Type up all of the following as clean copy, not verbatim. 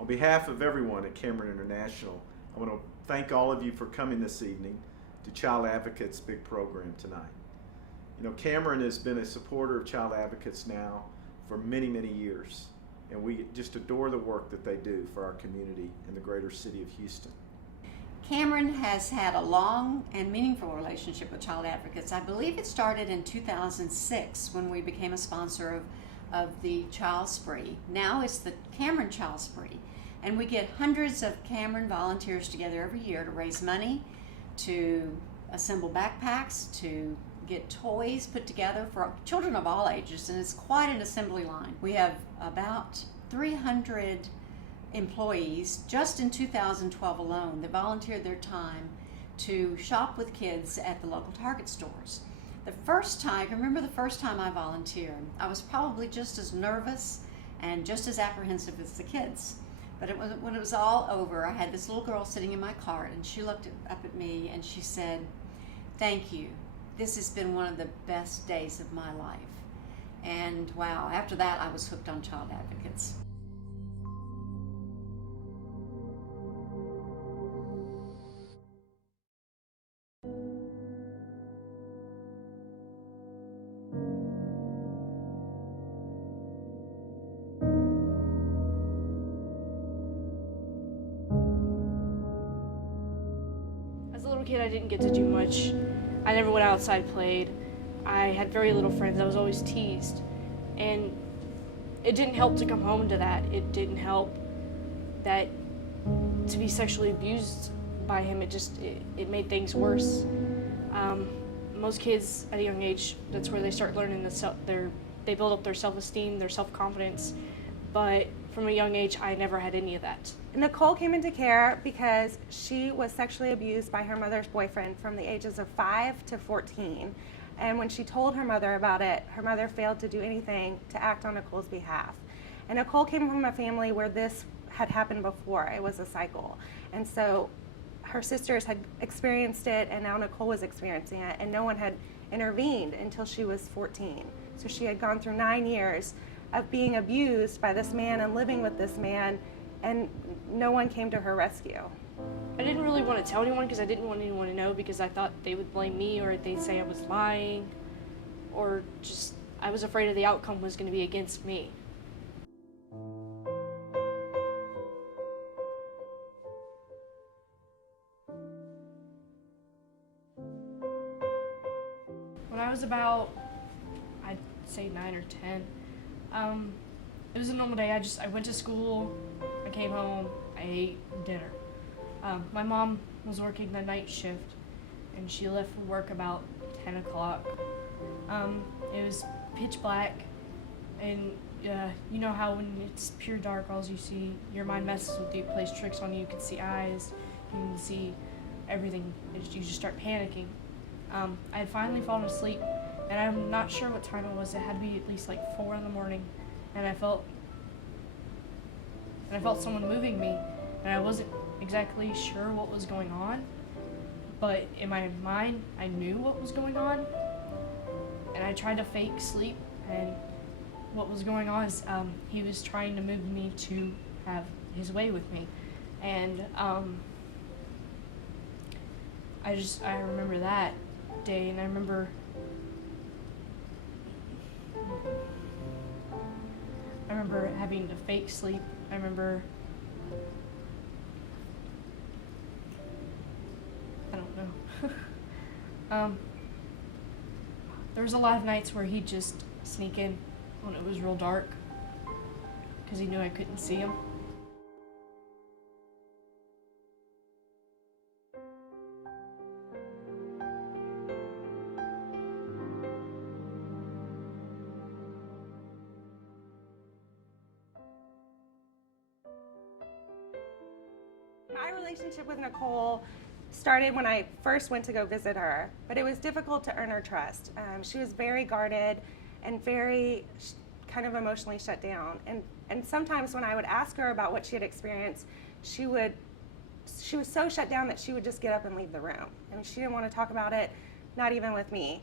On behalf of everyone at Cameron International, I want to thank all of you for coming this evening to Child Advocates' big program tonight. You know, Cameron has been a supporter of Child Advocates now for many, many years, and we just adore the work that they do for our community in the greater city of Houston. Cameron has had a long and meaningful relationship with Child Advocates. I believe it started in 2006 when we became a sponsor of the Child Spree. Now it's the Cameron Child Spree. And we get hundreds of Cameron volunteers together every year to raise money, to assemble backpacks, to get toys put together for children of all ages, and it's quite an assembly line. We have about 300 employees just in 2012 alone that volunteered their time to shop with kids at the local Target stores. The first time, I remember the first time I volunteered, I was probably just as nervous and just as apprehensive as the kids. But when it was all over, I had this little girl sitting in my cart, and she looked up at me and she said, "Thank you. This has been one of the best days of my life." And wow, after that I was hooked on Child Advocates. As a little kid, I didn't get to do much. I never went outside, played. I had very little friends. I was always teased. And it didn't help to come home to that. It didn't help that to be sexually abused by him. It made things worse. Most kids at a young age, that's where they start learning they build up their self-esteem, their self-confidence. But from a young age, I never had any of that. Nicole came into care because she was sexually abused by her mother's boyfriend from the ages of 5 to 14. And when she told her mother about it, her mother failed to do anything to act on Nicole's behalf. And Nicole came from a family where this had happened before. It was a cycle. And so her sisters had experienced it, and now Nicole was experiencing it, and no one had intervened until she was 14. So she had gone through 9 years of being abused by this man and living with this man, and no one came to her rescue. I didn't really want to tell anyone because I didn't want anyone to know, because I thought they would blame me, or they'd say I was lying, or just I was afraid of the outcome was going to be against me. When I was about, I'd say 9 or 10, it was a normal day. I went to school, I came home, I ate dinner. My mom was working the night shift, and she left for work about 10 o'clock. It was pitch black, and you know how when it's pure dark, all you see, your mind messes with you, plays tricks on you. You can see eyes, you can see everything. You just start panicking. I had finally fallen asleep, and I'm not sure what time it was. It had to be at least like 4 in the morning, and I felt someone moving me, and I wasn't exactly sure what was going on, but in my mind I knew what was going on, and I tried to fake sleep. And what was going on is he was trying to move me to have his way with me, and I remember that day, and I remember having to fake sleep. I remember, I don't know. There was a lot of nights where he'd just sneak in when it was real dark, because he knew I couldn't see him. My relationship with Nicole started when I first went to go visit her, but it was difficult to earn her trust. She was very guarded and very kind of emotionally shut down. And sometimes when I would ask her about what she had experienced, she was so shut down that she would just get up and leave the room. And she didn't want to talk about it, not even with me.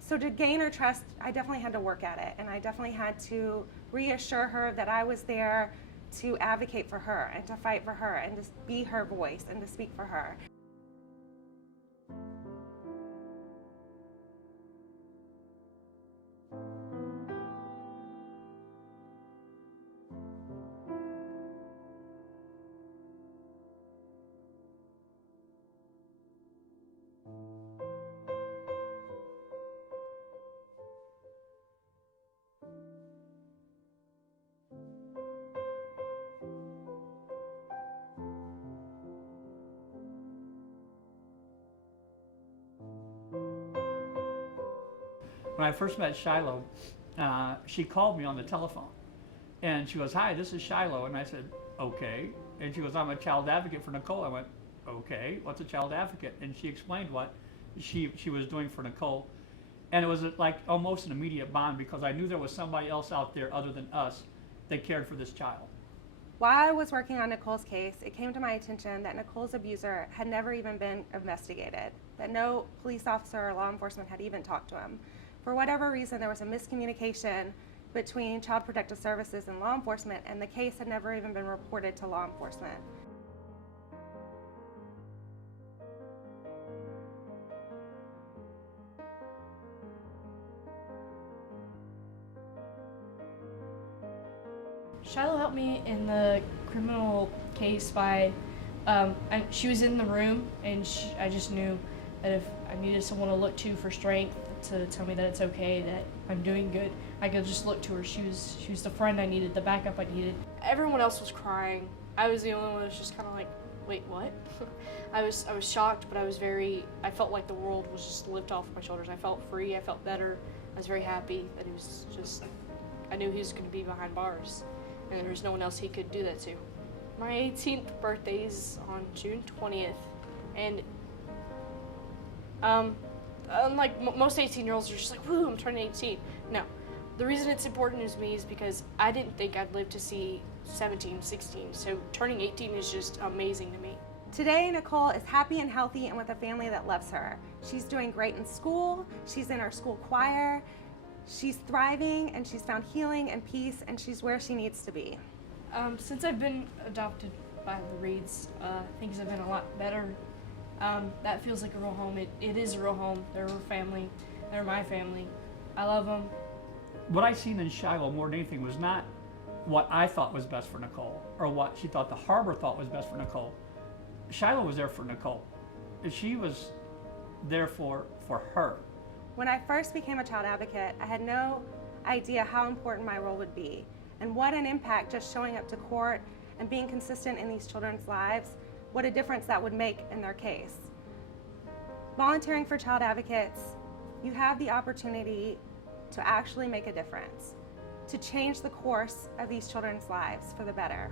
So to gain her trust, I definitely had to work at it. And I definitely had to reassure her that I was there to advocate for her and to fight for her and to be her voice and to speak for her. When I first met Shiloh, she called me on the telephone. And she goes, "Hi, this is Shiloh." And I said, "Okay." And she goes, "I'm a child advocate for Nicole." I went, "Okay, what's a child advocate?" And she explained what she was doing for Nicole. And it was like almost an immediate bond because I knew there was somebody else out there other than us that cared for this child. While I was working on Nicole's case, it came to my attention that Nicole's abuser had never even been investigated, that no police officer or law enforcement had even talked to him. For whatever reason, there was a miscommunication between Child Protective Services and law enforcement, and the case had never even been reported to law enforcement. Shiloh helped me in the criminal case by, she was in the room, and I just knew that if I needed someone to look to for strength, to tell me that it's okay, that I'm doing good, I could just look to her. She was the friend I needed, the backup I needed. Everyone else was crying. I was the only one that was just kind of like, wait, what? I was shocked, but I felt like the world was just lifted off my shoulders. I felt free, I felt better. I was very happy that he was just, I knew he was going to be behind bars, and there was no one else he could do that to. My 18th birthday is on June 20th, and unlike most 18-year-olds are just like, woo, I'm turning 18. No. The reason it's important to me is because I didn't think I'd live to see 17, 16, so turning 18 is just amazing to me. Today, Nicole is happy and healthy and with a family that loves her. She's doing great in school, she's in our school choir, she's thriving, and she's found healing and peace, and she's where she needs to be. Since I've been adopted by the Reeds, things have been a lot better. That feels like a real home. It is a real home. They're a real family. They're my family. I love them. What I seen in Shiloh more than anything was not what I thought was best for Nicole or what she thought the Harbor thought was best for Nicole. Shiloh was there for Nicole. She was there for her. When I first became a child advocate, I had no idea how important my role would be and what an impact just showing up to court and being consistent in these children's lives, what a difference that would make in their case. Volunteering for child advocates, you have the opportunity to actually make a difference, to change the course of these children's lives for the better.